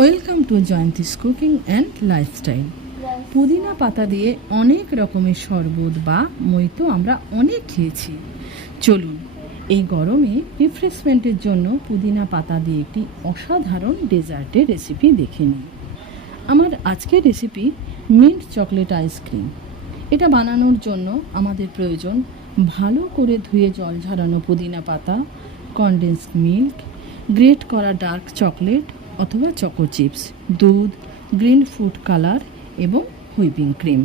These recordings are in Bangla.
Welcome to Jayanti's cooking and lifestyle. পুদিনা পাতা দিয়ে অনেক রকমের শরবত বা মইতো আমরা অনেক খেয়েছি। চলুন এই গরমে রিফ্রেশমেন্টের জন্য পুদিনা পাতা দিয়ে একটি অসাধারণ ডেজার্টের রেসিপি দেখে নিই। আমার আজকের রেসিপি মিন্ট চকলেট আইসক্রিম। এটা বানানোর জন্য আমাদের প্রয়োজন ভালো করে ধুয়ে জল ঝরানো পুদিনা পাতা, কনডেন্সড মিল্ক, গ্রেট করা ডার্ক চকলেট অথবা চকো চিপস, দুধ, গ্রিন ফুড কালার এবং হুইপিং ক্রিম।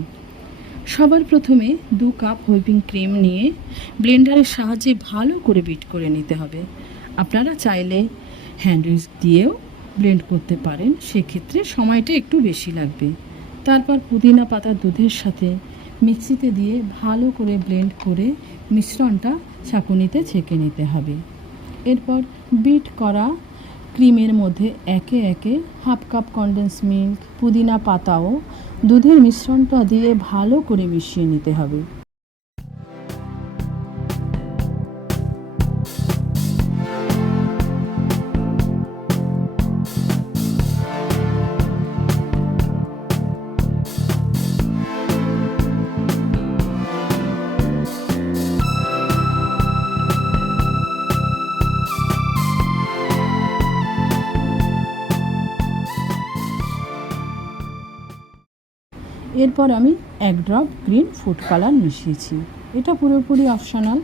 সবার প্রথমে 2 কাপ হুইপিং ক্রিম নিয়ে ব্লেন্ডারের সাহায্যে ভালো করে বিট করে নিতে হবে। আপনারা চাইলে হ্যান্ড হুইস্ক দিয়েও ব্লেন্ড করতে পারেন, সেক্ষেত্রে সময়টা একটু বেশি লাগবে। তারপর পুদিনা পাতা দুধের সাথে মিক্সিতে দিয়ে ভালো করে ব্লেন্ড করে মিশ্রণটা ছাঁকুনিতে ছেঁকে নিতে হবে। এরপর বিট করা ক্রিমের মধ্যে একে একে 1/2 কাপ কনডেন্স মিল্ক, পুদিনা পাতা ও দুধের মিশ্রণটা দিয়ে ভালো করে মিশিয়ে নিতে হবে। এরপর আমি 1 ড্রপ গ্রিন ফুড কালার মিশিয়েছি। এটা পুরোপুরি অপশনাল,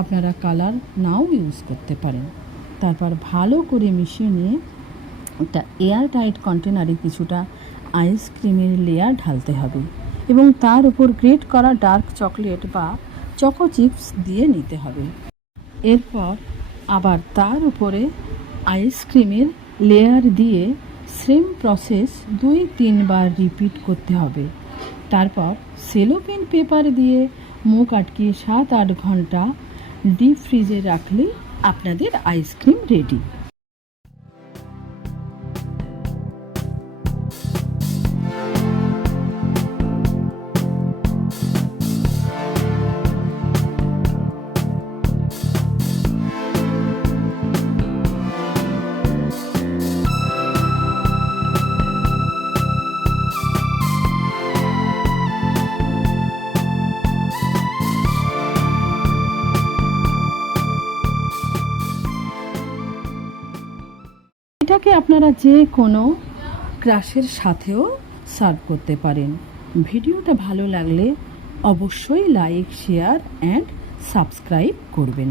আপনারা কালার নাও ইউজ করতে পারেন। তারপর ভালো করে মিশিয়ে নিয়ে একটা এয়ার টাইট কন্টেনারে কিছুটা আইসক্রিমের লেয়ার ঢালতে হবে এবং তার উপর গ্রেট করা ডার্ক চকলেট বা চকো চিপস দিয়ে নিতে হবে। এরপর আবার তার উপরে আইসক্রিমের লেয়ার দিয়ে সেম প্রসেস 2-3 বার রিপিট করতে হবে। তারপর সেলোপেন পেপার দিয়ে মুখ আটকে 7-8 ঘন্টা ডিপ ফ্রিজে রাখলে আপনাদের আইসক্রিম রেডি। এটাকে আপনারা যে কোনো ক্রাশের সাথেও সার্ভ করতে পারেন। ভিডিওটা ভালো লাগলে অবশ্যই লাইক, শেয়ার অ্যান্ড সাবস্ক্রাইব করবেন।